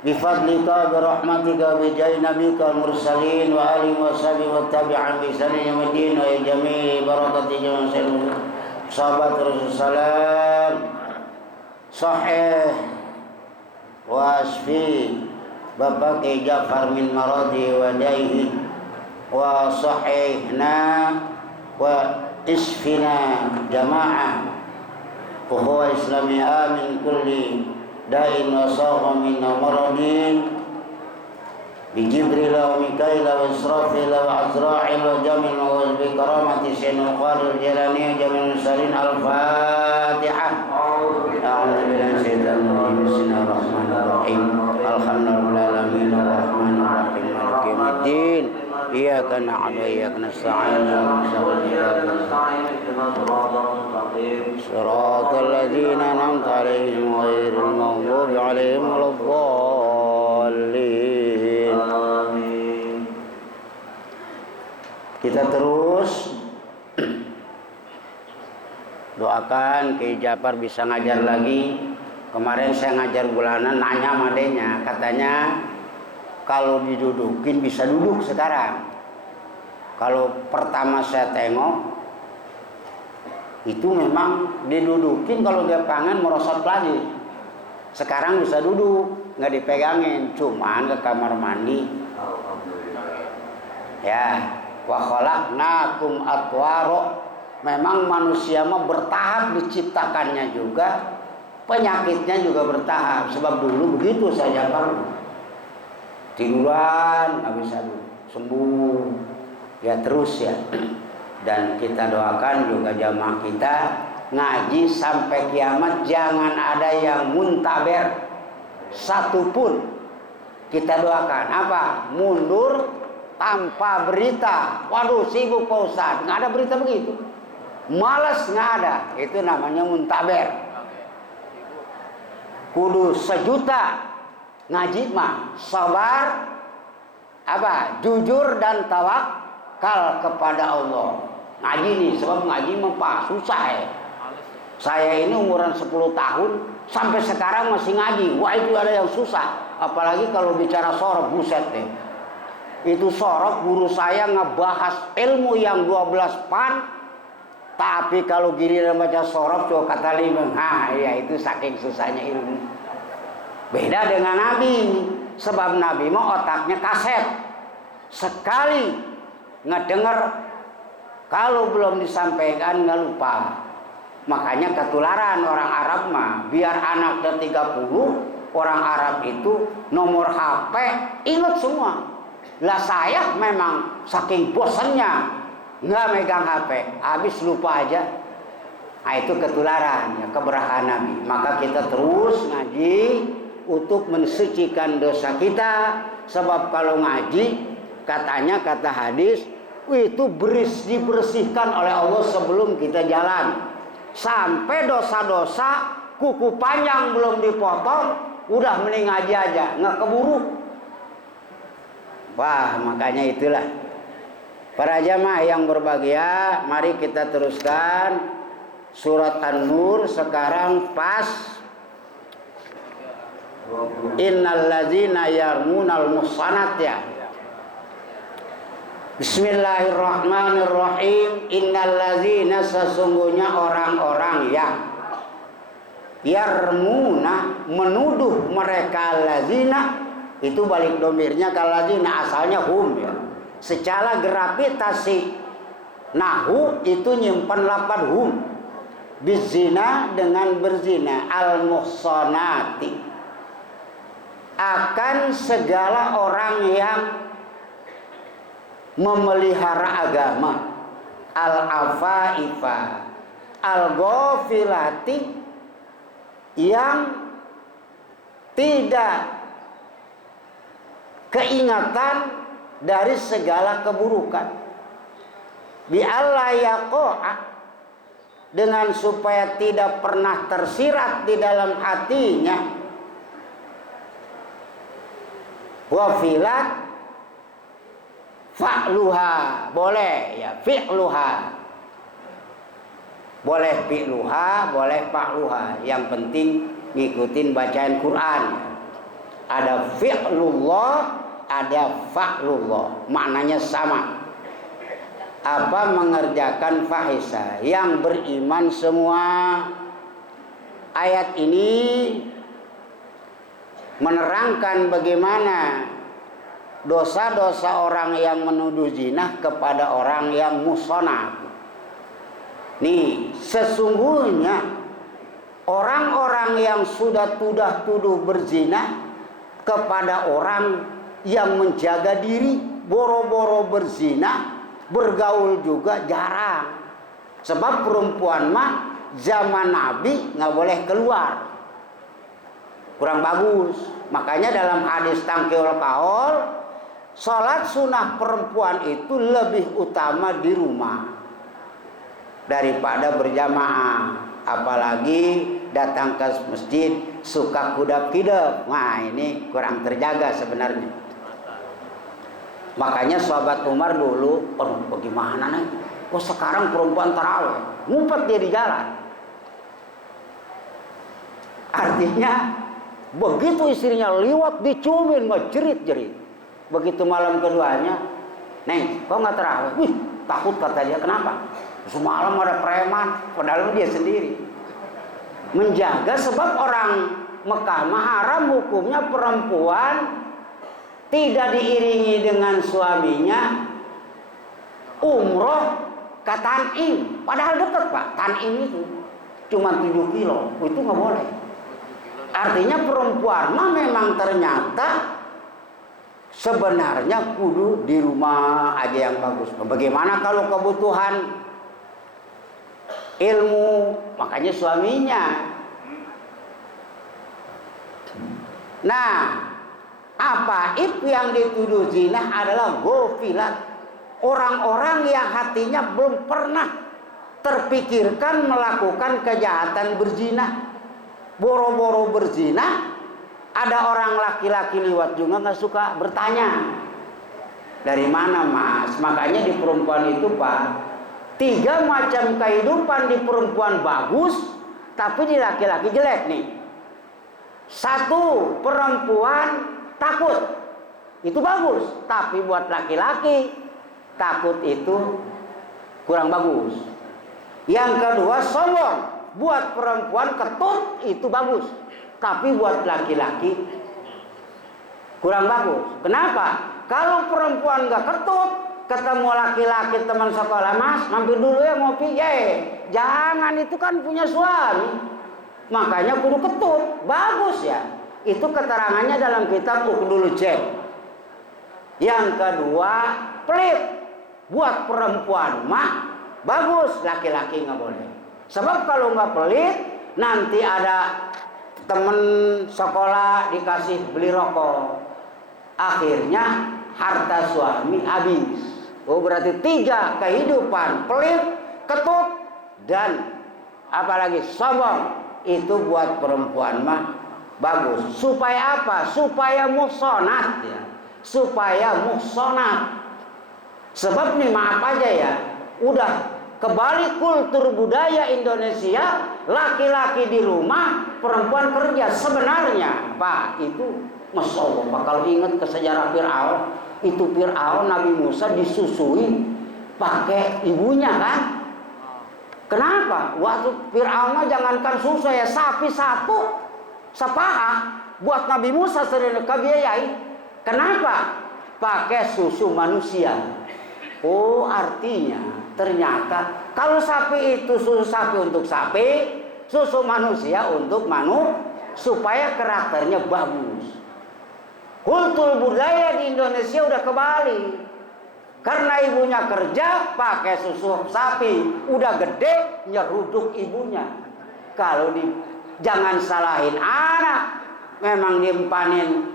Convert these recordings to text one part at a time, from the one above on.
bifadlika birahmatika bijai nabika mursalin wa alihi wa sahbihi wa tabi'an bi sanil yamadin wa jami'i barakati jami'in sahabat Rasulullah sahih wa asfi Bapak Ki Ja'far min maradi wa daihi wa sahihna wa isfina jama'ah ukhuwah islamiyah min kulli da'in wa sagha min maradin bi Jibril wa Mikail wa Israfil wa Azra'il wa Jamil wa bi karamati Sayyidina Qadir Jalani Jamil Musallin al-Fatihah. A'udzu billahi syaitanir rajim. Bismillahirrahmanirrahim. Alhamdulillahi rabbil alamin arrahmanir rahim maliki yaumiddin. Iyyaka na'budu wa iyyaka nasta'in. Shiratal ladzina an'amta 'alaihim ghairil maghdubi 'alaihim waladdallin. Amin. Kita terus doakan Ki Ja'far bisa ngajar lagi. Kemarin saya ngajar bulanan, nanya sama adenya, katanya kalau didudukin bisa duduk sekarang. Kalau pertama saya tengok itu memang didudukin, kalau dia pengen merosot lagi. Sekarang bisa duduk, nggak dipegangin, cuman ke kamar mandi. Ya, wa khalaqnakum atwara. Memang manusia mah bertahap diciptakannya juga, penyakitnya juga bertahap. Sebab dulu begitu saja baru tiduran nggak bisa sembuh, ya terus ya. Dan kita doakan juga jamaah kita ngaji sampai kiamat jangan ada yang muntaber satupun. Kita doakan apa? Mundur tanpa berita. Waduh sibuk Pak Ustadz, nggak ada berita begitu. Malas nggak ada, itu namanya muntaber. Kudu sejuta ngaji mah sabar, apa? Jujur dan tawakal kepada Allah. Ngaji nih, sebab ngaji mah Pak susah ya. Saya ini umuran 10 tahun sampai sekarang masih ngaji. Wah itu ada yang susah. Apalagi kalau bicara sorok, buset deh. Itu sorok guru saya ngebahas ilmu yang 12 pan. Tapi kalau giliran baca sorok coba kata 5, ya itu saking susahnya ilmu. Beda dengan Nabi, sebab Nabi mah otaknya kaset. Sekali ngedenger, kalau belum disampaikan nggak lupa. Makanya ketularan orang Arab mah, biar anaknya 30, orang Arab itu nomor HP inget semua. Lah saya memang saking bosannya nggak megang HP, habis lupa aja. Nah itu ketularan ya, keberkahan Nabi. Maka kita terus ngaji untuk mensucikan dosa kita. Sebab kalau ngaji, katanya kata hadis, itu dibersihkan oleh Allah sebelum kita jalan. Sampai dosa-dosa kuku panjang belum dipotong, udah mending ngaji aja, nggak keburu. Wah makanya itulah. Para jamaah yang berbahagia, mari kita teruskan surat An-Nur sekarang pas innal ladzina yarmunal muhsanat ya. Bismillahirrahmanirrahim. Innal ladzina, sesungguhnya orang-orang yang yarmuna, menuduh mereka ladzina, itu balik domirnya ke ladzina, asalnya hum ya. Secara gravitasi nahu itu nyimpan lapan hum. Bizina, dengan berzina, al-muhsanati, akan segala orang yang memelihara agama, al-afaifa, al-ghafilati, yang tidak keingatan dari segala keburukan. Bi alla yaqa'a, dengan supaya tidak pernah tersirat di dalam hatinya wafilat fa'luha, boleh ya fi'luha, boleh fi'luha, boleh fa'luha, yang penting ngikutin bacaan Quran. Ada fi'lullah, ada fa'lullah. Maknanya sama. Apa? Mengerjakan fahisah. Yang beriman semua. Ayat ini menerangkan bagaimana dosa-dosa orang yang menuduh zina kepada orang yang muhsanah. Nih, sesungguhnya orang-orang yang sudah tuduh berzina kepada orang yang menjaga diri, boro-boro berzina, bergaul juga jarang. Sebab perempuan mah zaman Nabi nggak boleh keluar, kurang bagus. Makanya dalam hadis tangkiul kaul, sholat sunnah perempuan itu lebih utama di rumah daripada berjamaah. Apalagi datang ke masjid suka kudap-kidap. Nah, ini kurang terjaga sebenarnya. Makanya sahabat Umar dulu, bagaimana nih? Kok sekarang perempuan tarawih ngumpet dia di jalan. Artinya begitu istrinya liwat diciumin mah jerit-jerit. Begitu malam keduanya, "Neng, kok nggak tarawih?" Wih, takut kata dia. Kenapa? Semalam ada preman, padahal dia sendiri. Menjaga, sebab orang Mekah haram hukumnya perempuan tidak diiringi dengan suaminya umroh ke Tan'im. Padahal dekat, Pak. Tan'im itu cuma 7 kilo. Itu nggak boleh. Artinya perempuan mah memang ternyata sebenarnya kudu di rumah aja yang bagus. Bagaimana kalau kebutuhan ilmu, makanya suaminya. Nah, apaib yang dituduh zina adalah gofilat, orang-orang yang hatinya belum pernah terpikirkan melakukan kejahatan berzina, boro-boro berzina. Ada orang laki-laki lewat juga nggak suka bertanya, dari mana mas? Makanya di perempuan itu, Pak, 3 macam kehidupan di perempuan bagus, tapi di laki-laki jelek nih. 1, perempuan takut, itu bagus, tapi buat laki-laki takut itu kurang bagus. Yang kedua, sombong, buat perempuan ketut itu bagus, tapi buat laki-laki kurang bagus. Kenapa? Kalau perempuan nggak ketut, ketemu laki-laki teman sekolah, "Mas, mampir dulu ya ngopi." Jangan, itu kan punya suami. Makanya kudu ketut, bagus ya. Itu keterangannya dalam kitab Uqdul Jeb. Yang kedua, pelit, buat perempuan mah bagus, laki-laki nggak boleh. Sebab kalau nggak pelit, nanti ada temen sekolah dikasih beli rokok, akhirnya harta suami habis. Oh, berarti 3 kehidupan, pelit, ketut, dan apalagi sombong. Itu buat perempuan mah bagus. Supaya apa? Supaya muhsanat ya. Supaya muhsanat. Sebab nih maaf aja ya, udah kebalik kultur budaya Indonesia, laki-laki di rumah, perempuan kerja. Sebenarnya, Pak, itu Masya Allah, Pak, kalau ingat ke sejarah Fir'aun, itu Fir'aun Nabi Musa disusui pakai ibunya kan? Kenapa? Waktu Fir'aun jangankan susu ya, sapi satu sepaha buat Nabi Musa sering kebiayai. Kenapa? Pakai susu manusia. Oh, artinya ternyata kalau sapi itu susu sapi untuk sapi, susu manusia untuk supaya karakternya bagus. Kultur budaya di Indonesia udah kebalik. Karena ibunya kerja pakai susu sapi, udah gede nyeruduk ibunya. Kalau jangan salahin anak, memang diempanin.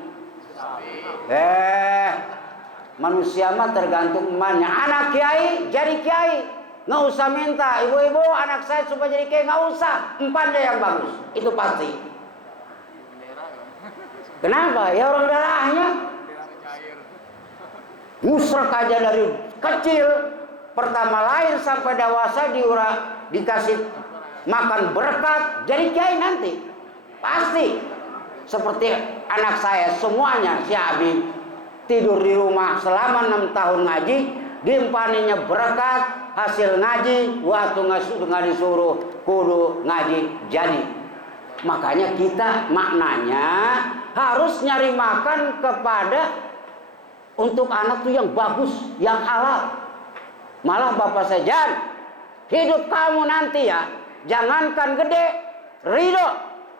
Manusia mah tergantung emaknya. Anak kiai jadi kiai, nggak usah minta, "Ibu-ibu, anak saya supaya jadi kiai," nggak usah, empan deh yang bagus, itu pasti. Kenapa? Ya orang darahnya. Musrak aja dari kecil, pertama lahir sampai dewasa dikasih makan berkat, jadi kiai nanti pasti. Seperti anak saya semuanya si Habib tidur di rumah selama 6 tahun ngaji, diempaninya berkat, hasil ngaji, waktu nggak disuruh kudu ngaji jadi. Makanya kita maknanya harus nyari makan kepada untuk anak tuh yang bagus, yang halal. Malah bapak saya, hidup kamu nanti ya, jangankan gede, ridho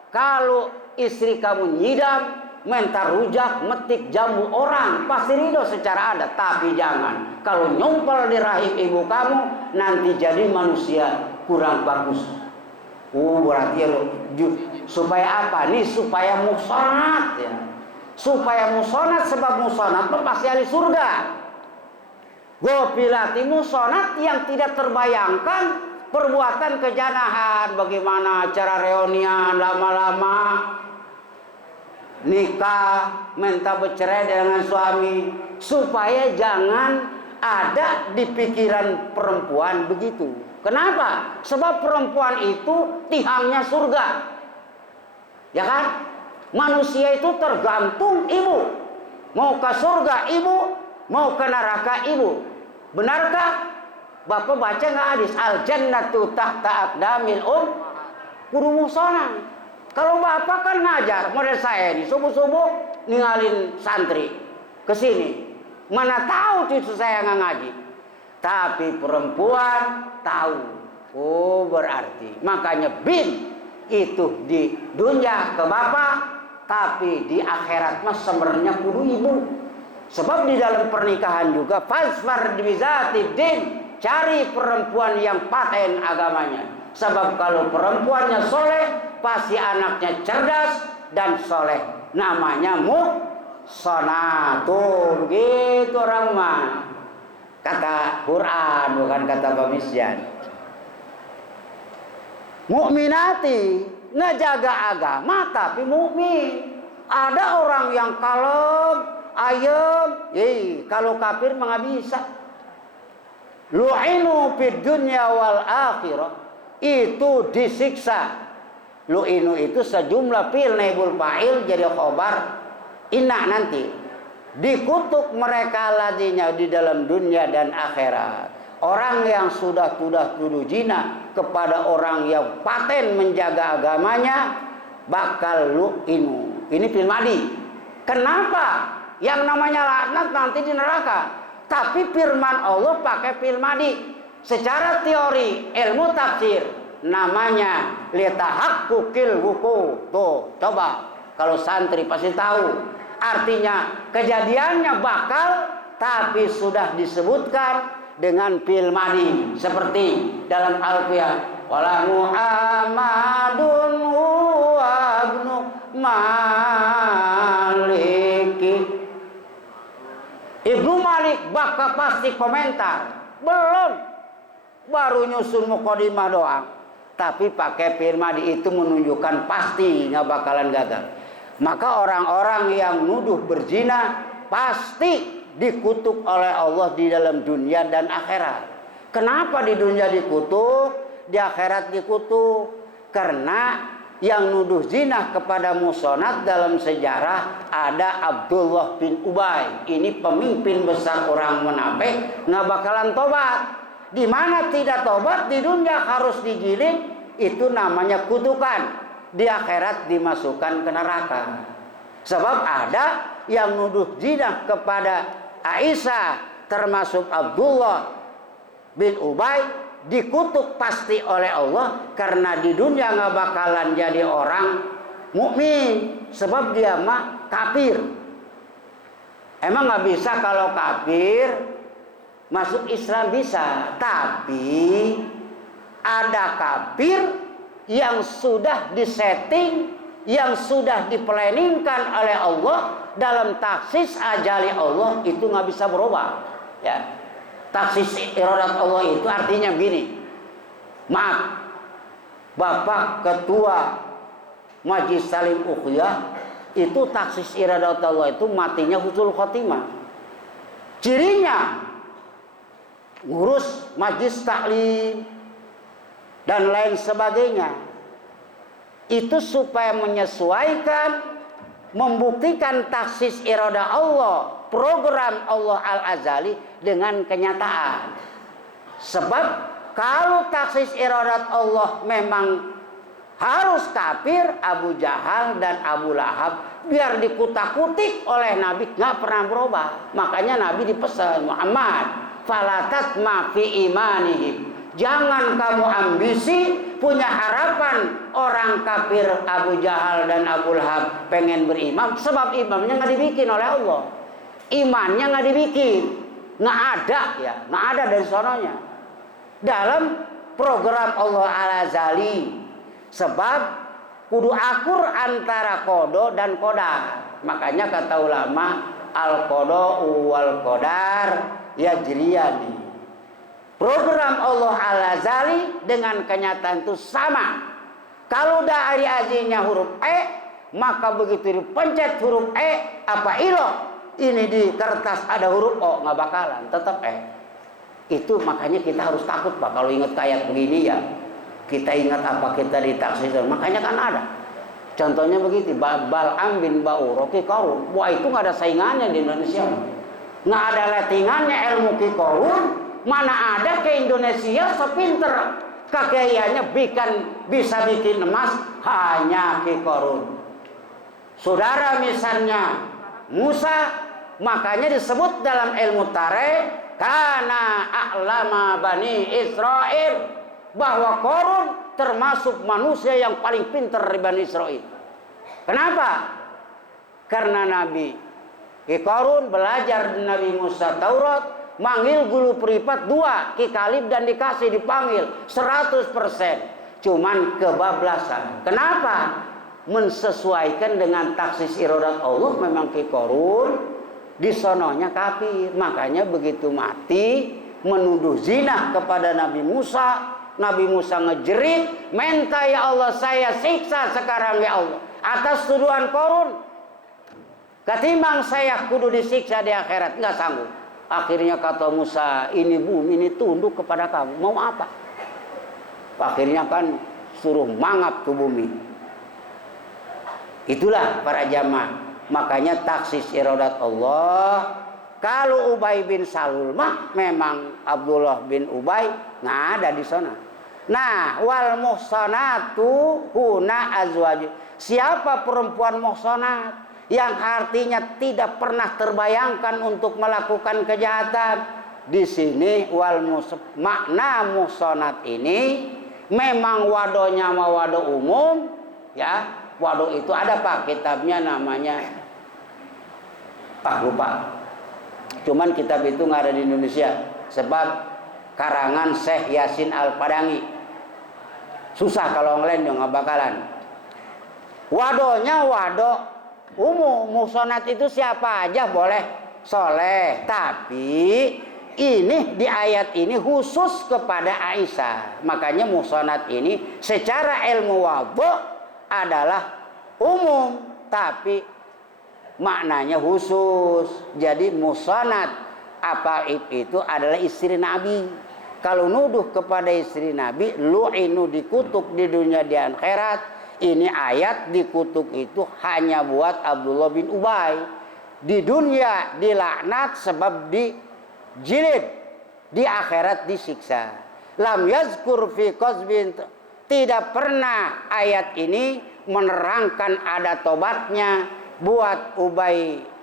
kalau istri kamu nyidam, mentar rujak, metik jamu orang, pasti ridho secara adat. Tapi jangan kalau nyumpel di rahim ibu kamu, nanti jadi manusia kurang bagus. Berarti ya, supaya apa? Nih supaya musonat ya. Supaya musonat, sebab musonat itu pasti ahli surga. Gopilati musonat yang tidak terbayangkan perbuatan kejanahan, bagaimana cara reunian lama-lama, nikah, minta bercerai dengan suami, supaya jangan ada di pikiran perempuan begitu. Kenapa? Sebab perempuan itu tihangnya surga, ya kan? Manusia itu tergantung ibu, mau ke surga ibu, mau ke neraka ibu. Benarkah? Bapak baca nggak hadis al jannatu tahta aqdamil kudu musona. Kalau bapak kan ngajar, model saya ini subuh-subuh ninggalin santri ke sini, mana tahu cucu saya nggak ngaji. Tapi perempuan tahu. Oh berarti makanya bin itu di dunia ke bapak, tapi di akhirat mah sebenarnya kudu ibu. Sebab di dalam pernikahan juga fasfar bizatid din, cari perempuan yang paten agamanya. Sebab kalau perempuannya soleh, pasti anaknya cerdas dan soleh. Namanya muhsanah. Tuh begitu orang mah. Kata Quran bukan kata pemisian. Mukminati, ngejaga agama tapi mukmin. Ada orang yang kalem, ayem, kalau kafir mah nggak bisa. Lu'inu fid dunya wal akhirah, itu disiksa. Lu'inu itu sejumlah fil naibul fa'il jadi khobar inna nanti. Dikutuk mereka ladinya di dalam dunia dan akhirat. Orang yang sudah tuduh zina kepada orang yang paten menjaga agamanya bakal lu'inu. Ini fil madi. Kenapa? Yang namanya laknat nanti di neraka. Tapi firman Allah pakai fil madi. Secara teori ilmu tafsir namanya litahaqqul wuqu'. Tuh, coba kalau santri pasti tahu. Artinya kejadiannya bakal tapi sudah disebutkan dengan fil madi seperti dalam Alfiyah wala Muhammadun wa ibnu Maliki. Ibnu Malik bakal pasti komentar, belum, baru nyusun muqaddimah doang, tapi pakai fil madi itu menunjukkan pasti nggak bakalan gagal. Maka orang-orang yang nuduh berzina pasti dikutuk oleh Allah di dalam dunia dan akhirat. Kenapa di dunia dikutuk, di akhirat dikutuk? Karena yang nuduh zina kepada musonat dalam sejarah ada Abdullah bin Ubay. Ini pemimpin besar orang munafik, nggak bakalan tobat. Di mana tidak tobat di dunia harus digilid, itu namanya kutukan. Di akhirat dimasukkan ke neraka. Sebab ada yang nuduh zina kepada Aisyah termasuk Abdullah bin Ubay, dikutuk pasti oleh Allah karena di dunia nggak bakalan jadi orang mukmin, sebab dia mah kafir. Emang nggak bisa kalau kafir masuk Islam bisa, tapi ada kafir yang sudah disetting, yang sudah diplanningkan oleh Allah dalam taksis ajali Allah, itu nggak bisa berubah. Ya, taksis iradat Allah itu artinya begini. Maaf, Bapak Ketua Majlis Salim Ukhuwah, itu taksis iradat Allah itu matinya husnul khotimah. Cirinya ngurus majlis taklim dan lain sebagainya, itu supaya menyesuaikan membuktikan taksis irada Allah, program Allah al-azali dengan kenyataan. Sebab kalau taksis iradat Allah memang harus kafir, Abu Jahal dan Abu Lahab biar dikutak-kutik oleh Nabi nggak pernah berubah. Makanya Nabi dipesan, Muhammad, falatat ma fi imanihim. Jangan kamu ambisi punya harapan orang kafir Abu Jahal dan Abu Lahab pengen beriman, sebab imannya nggak dibikin oleh Allah. Imannya nggak dibikin, nggak ada ya, nggak ada dari sononya dalam program Allah al-azali. Sebab kudu akur antara kodo dan kodar. Makanya kata ulama, al-kodo wal kodar yajriyani. Program Allah al-azali dengan kenyataan itu sama. Kalau dari azinya huruf E, maka begitu dipencet huruf E, apa iloh, ini di kertas ada huruf O, nggak bakalan, tetap E. Itu makanya kita harus takut Pak kalau ingat kayak begini ya. Kita ingat apa kita ditaksir, makanya kan ada. Contohnya begitu, Bal'am bin Ba'ur, Ki Qarun. Wah itu nggak ada saingannya di Indonesia. Nggak ada lettingannya ilmu Ki Qarun. Mana ada ke Indonesia sepinter kekayanya bisa bikin emas hanya Ki Qarun. Saudara misalnya Musa, makanya disebut dalam ilmu tarikh karena a'lama Bani Israel, bahwa Qarun termasuk manusia yang paling pintar di Bani Israel. Kenapa? Karena Nabi Ki Qarun belajar dari Nabi Musa Taurat, manggil guru privat 2, Ki Kalib dan dikasih dipanggil 100%. Cuman kebablasan. Kenapa? Mensesuaikan dengan taksis iradat Allah, memang Ki Qarun disononya kafir. Makanya begitu mati menuduh zina kepada Nabi Musa. Nabi Musa ngejerit, minta ya Allah saya siksa sekarang ya Allah atas tuduhan Qarun. Ketimbang saya kudu disiksa di akhirat, nggak sanggup. Akhirnya kata Musa, ini bumi ini tunduk kepada kamu, mau apa? Akhirnya kan suruh mangap ke bumi. Itulah para jamaah. Makanya taksis iradat Allah. Kalau Ubay bin Salul mah memang Abdullah bin Ubay nggak ada di sana. Nah, wal muhsanatu huna azwaj. Siapa perempuan muhsanat? Yang artinya tidak pernah terbayangkan untuk melakukan kejahatan. Di sini makna muhsanat ini memang wadonya mau wado umum, ya. Wado itu ada Pak kitabnya namanya lupa. Cuman kitab itu nggak ada di Indonesia sebab karangan Syekh Yasin Al-Padangi. Susah kalau online dong, nggak bakalan. Wadonya wado umum, muhsanat itu siapa aja boleh soleh. Tapi ini di ayat ini khusus kepada Aisyah. Makanya muhsanat ini secara ilmu wado adalah umum, tapi maknanya khusus. Jadi muhsanat apa itu adalah istri Nabi. Kalau nuduh kepada istri Nabi, lu'inu dikutuk di dunia di akhirat. Ini ayat dikutuk itu hanya buat Abdullah bin Ubay. Di dunia dilaknat sebab dijilid, di akhirat disiksa. Lam yazkur fi qazbin, tidak pernah ayat ini menerangkan ada tobatnya buat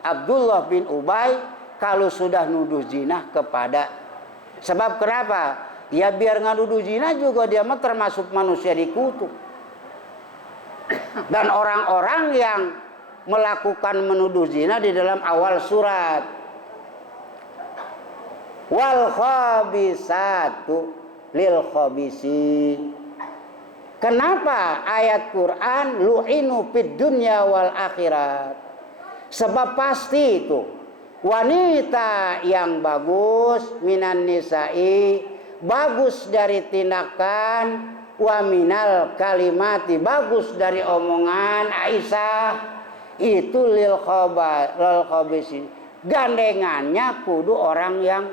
Abdullah bin Ubay kalau sudah nuduh zina kepada. Sebab kenapa? Ya biar nggak nuduh zina juga dia mah termasuk manusia dikutuk. Dan orang-orang yang melakukan menuduh zina di dalam awal surat, wal khabisatu lil khabisin. Kenapa ayat Quran lu'inu fid dunya wal akhirat? Sebab pasti itu wanita yang bagus minan nisa'i, bagus dari tindakan, wa minal kalimati, bagus dari omongan Aisyah, itu lil khabisin. Gandengannya kudu orang yang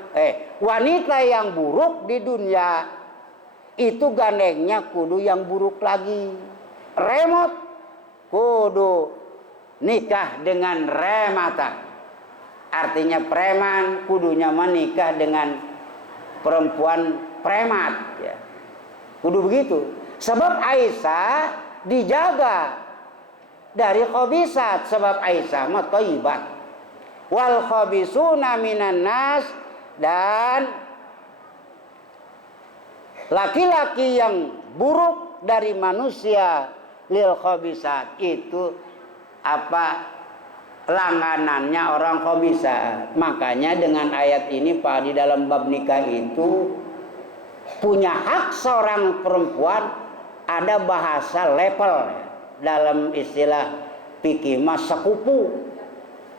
wanita yang buruk di dunia, itu gandengnya kudu yang buruk lagi. Remote kudu nikah dengan remata. Artinya preman kudunya menikah dengan perempuan premat ya. Kudu begitu. Sebab Aisyah dijaga dari khabisat, sebab Aisyah mah thayyibat. Wal khabisuna minan nas, dan laki-laki yang buruk dari manusia lil khabisat, itu apa langganannya orang khabisat. Makanya dengan ayat ini Pak, di dalam bab nikah itu punya hak seorang perempuan, ada bahasa level dalam istilah fikih mas sekupu.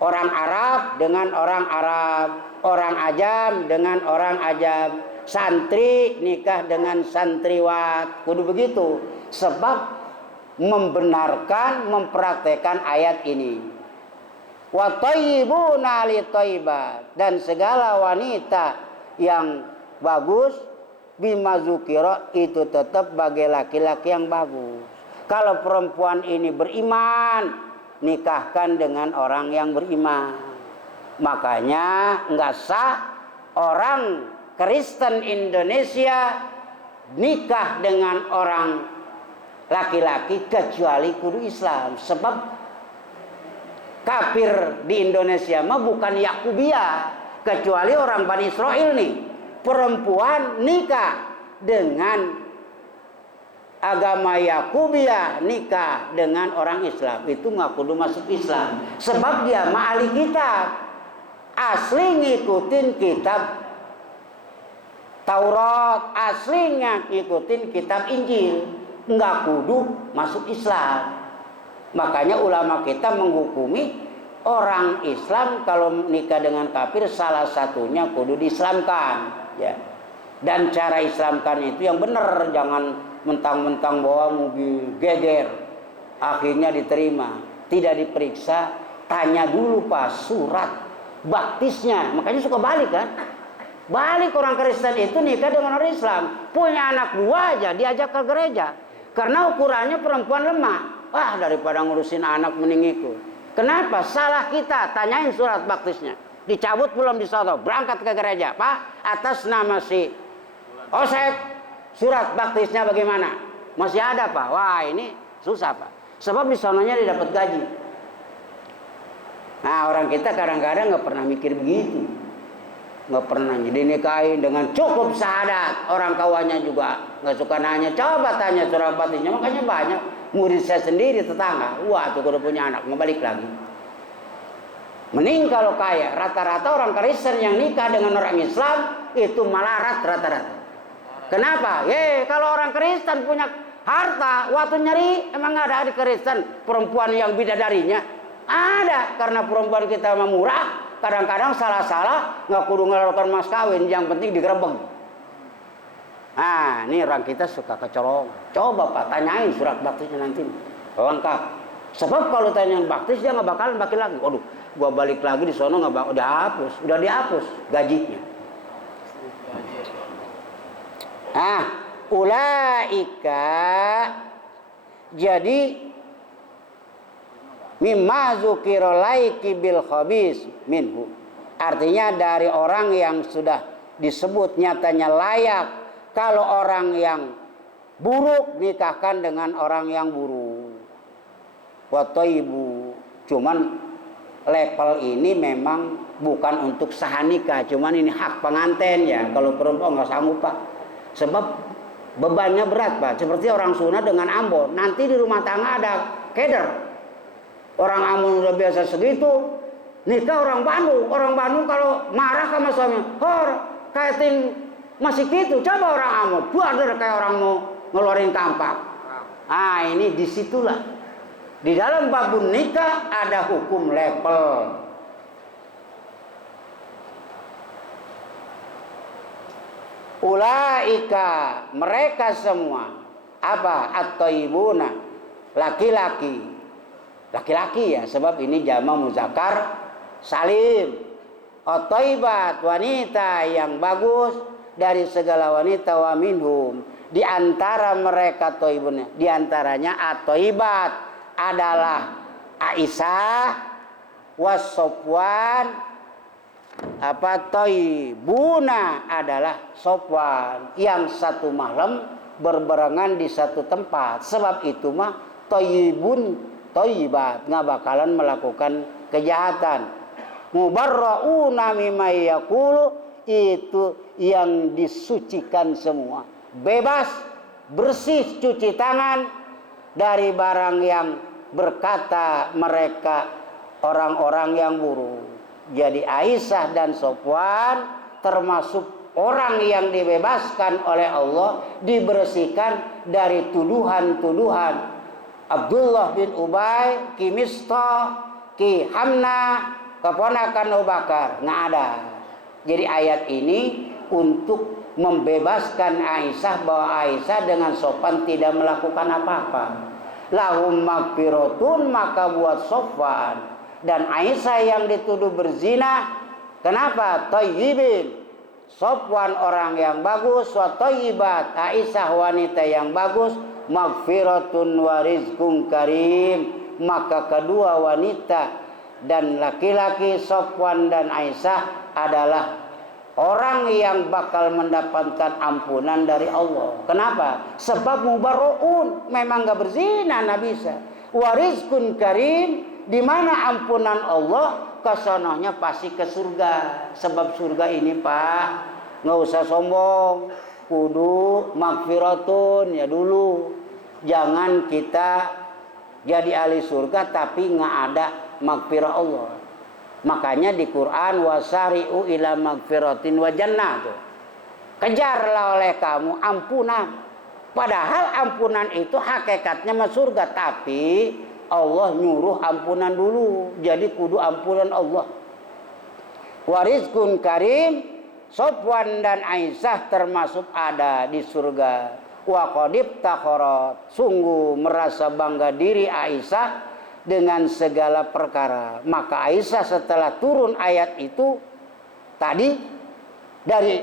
Orang Arab dengan orang Arab, orang Ajam dengan orang Ajam, santri nikah dengan santriwat, kudu begitu. Sebab membenarkan, mempraktekkan ayat ini. Wa thayyibuna li thayyibat, dan segala wanita yang bagus bima dzukira itu tetap bagi laki-laki yang bagus. Kalau perempuan ini beriman, nikahkan dengan orang yang beriman. Makanya nggak sah orang Kristen Indonesia nikah dengan orang laki-laki kecuali kudu Islam. Sebab kafir di Indonesia mah bukan Yakubiyah, kecuali orang Bani Israel nih. Perempuan nikah dengan agama Yakubiyah, nikah dengan orang Islam, itu nggak kudu masuk Islam. Sebab dia mah ahli kitab, asli ngikutin kitab Taurat, aslinya ngikutin kitab Injil, nggak kudu masuk Islam. Makanya ulama kita menghukumi orang Islam kalau nikah dengan kafir salah satunya kudu diislamkan ya. Dan cara islamkan itu yang benar, jangan mentang-mentang bawa mobil geger akhirnya diterima, tidak diperiksa, tanya dulu Pak surat baptisnya. Makanya suka balik kan, balik orang Kristen itu nikah dengan orang Islam, punya anak dua aja diajak ke gereja karena ukurannya perempuan lemah. Wah, daripada ngurusin anak mending ikut. Kenapa? Salah kita, tanyain surat baptisnya, dicabut belum disoto, berangkat ke gereja Pak atas nama si Osep, surat baptisnya bagaimana? Masih ada Pak. Wah, ini susah Pak. Sebab di sononya dia dapat gaji. Nah, orang kita kadang-kadang nggak pernah mikir begitu, nggak pernah. Jadi nikahin dengan cukup syahadat. Orang kawannya juga nggak suka nanya. Coba tanya surat baptisnya. Makanya banyak murid saya sendiri tetangga. Wah, tuh udah punya anak, mau balik lagi. Mending kalau kaya. Rata-rata orang Kristen yang nikah dengan orang Islam itu malarat rata-rata. Kenapa? Kalau orang Kristen punya harta, waktu nyari emang ada di Kristen perempuan yang bidadarinya? Ada, karena perempuan kita murah, kadang-kadang salah-salah nggak kudu ngeluarkan mas kawin, yang penting digerebek. Nah, ini orang kita suka kecolongan. Coba Pak, tanyain surat baptisnya nanti lengkap. Sebab kalau tanyain baptis dia nggak bakalan balik lagi. Waduh, gua balik lagi di sono nggak, udah dihapus gajinya. Ah, ulaika, jadi mimma dzukira laiki bil khabis minhu. Artinya dari orang yang sudah disebut nyatanya layak. Kalau orang yang buruk nikahkan dengan orang yang buruk. Wa thayyibu. Cuman level ini memang bukan untuk sah nikah, cuman ini hak pengantin ya. Kalau perempuan nggak sanggup Pak. Sebab bebannya berat Pak, seperti orang Sunda dengan Ambon. Nanti di rumah tangga ada keder. Orang Ambon udah biasa segitu, nikah orang Bandung. Orang Bandung kalau marah sama suaminya, kaitin masih gitu. Coba orang Ambon, buader kayak orang mau ngeluarin kampak. Ah, ini disitulah. Di dalam babun nikah ada hukum level. Ulaika, mereka semua apa? At-thayyibuna, laki-laki ya, sebab ini jama' muzakkar salim. At-thayyibat, wanita yang bagus dari segala wanita. Wa minhum, di antara mereka thayyibun, di antaranya at-thayyibat adalah Aisyah was Sofwan Toibuna adalah Sofwan yang satu malam berbarengan di satu tempat. Sebab itu mah Toibun Toibat nggak bakalan melakukan kejahatan. Mubarrauna mimma yaqulu itu yang disucikan semua, bebas, bersih, cuci tangan dari barang yang berkata mereka orang-orang yang buruk. Jadi Aisyah dan Sofwan termasuk orang yang dibebaskan oleh Allah, dibersihkan dari tuduhan-tuduhan Abdullah bin Ubay, Ki Mistah, Ki Hamna, keponakan Abu Bakar. Nggak ada. Jadi ayat ini untuk membebaskan Aisyah bahwa Aisyah dengan Sofwan tidak melakukan apa-apa. Lahum magfiratun, maka buat Sofwan dan Aisyah yang dituduh berzina. Kenapa? Thayyibin. Sofwan orang yang bagus, wa thayyibat. Aisyah wanita yang bagus, magfiratun wa rizqun karim. Maka kedua wanita dan laki-laki Sofwan dan Aisyah adalah orang yang bakal mendapatkan ampunan dari Allah. Kenapa? Sebab mubarraun, memang gak berzina Nabi Isa. Wa rizqun karim, di mana ampunan Allah kesonohnya pasti ke surga. Sebab surga ini Pak, nggak usah sombong, kudu magfiratun ya dulu. Jangan kita jadi ahli surga tapi nggak ada magfirah Allah. Makanya di Quran wasari'u ila magfiratin wa jannah tuh. Kejarlah oleh kamu ampunan. Padahal ampunan itu hakikatnya masuk surga, tapi Allah nyuruh ampunan dulu. Jadi kudu ampunan Allah. Warizkun karim, Sofwan dan Aisyah termasuk ada di surga. Wa qadib takharat, sungguh merasa bangga diri Aisyah dengan segala perkara. Maka Aisyah setelah turun ayat itu tadi dari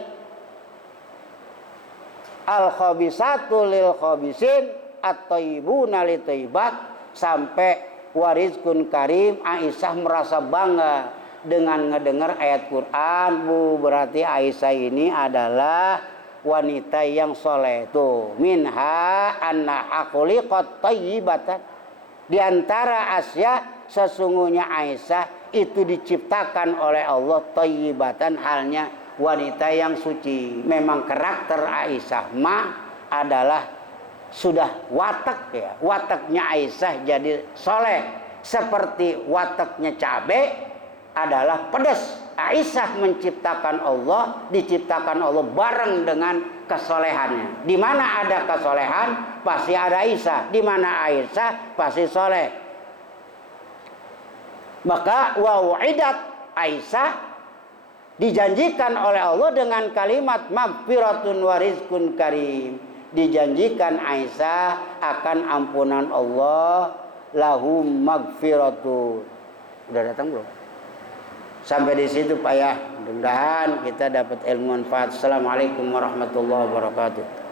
al-khabisatu lil khabisin at-thayyibuna lit thayyibat sampai warizkun karim, Aisyah merasa bangga dengan ngedengar ayat Quran. Bu, berarti Aisyah ini adalah wanita yang soleh. Tuh, minha anna khuliqat thayyibatan. Di antara Asya, sesungguhnya Aisyah itu diciptakan oleh Allah thayyibatan, halnya wanita yang suci. Memang karakter Aisyah mah adalah sudah watak ya. Wataknya Aisyah jadi soleh. Seperti wataknya cabai adalah pedas. Aisyah menciptakan Allah, diciptakan Allah bareng dengan kesolehannya. Di mana ada kesolehan, pasti ada Aisyah. Di mana Aisyah, pasti soleh. Maka wau'idat, Aisyah dijanjikan oleh Allah dengan kalimat magfiratun wa rizqun karim. Dijanjikan Aisyah akan ampunan Allah, lahum magfiratun. Udah datang belum? Sampai di situ Pak ya. Mudah-mudahan kita dapat ilmu manfaat. Assalamualaikum warahmatullahi wabarakatuh.